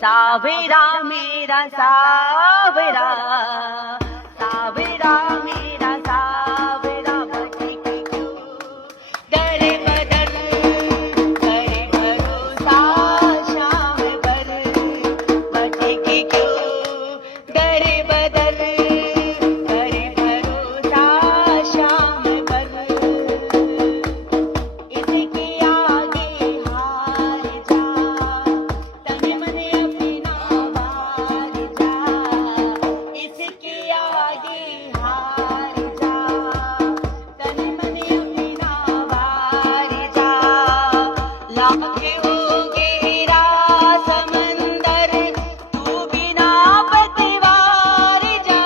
सावरा मेरा सावरा, सावरा मेरा सावरा बचे के क्यों दर बदर करे भरोसा शाम भर, बचे के क्यों दर बदर करे भरोसा शाम भर। इसके आगे हार जा, तन मन अपना वार जा, इसके आगे हार जा, तन मन अपना वार जा। लाख होगे रा समंदर तू बिना पतवार जा,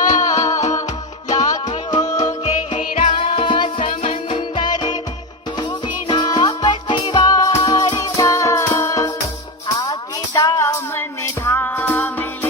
लाख होगे रा समंदर तू बिना पतवार जा। आके दामन थाम ले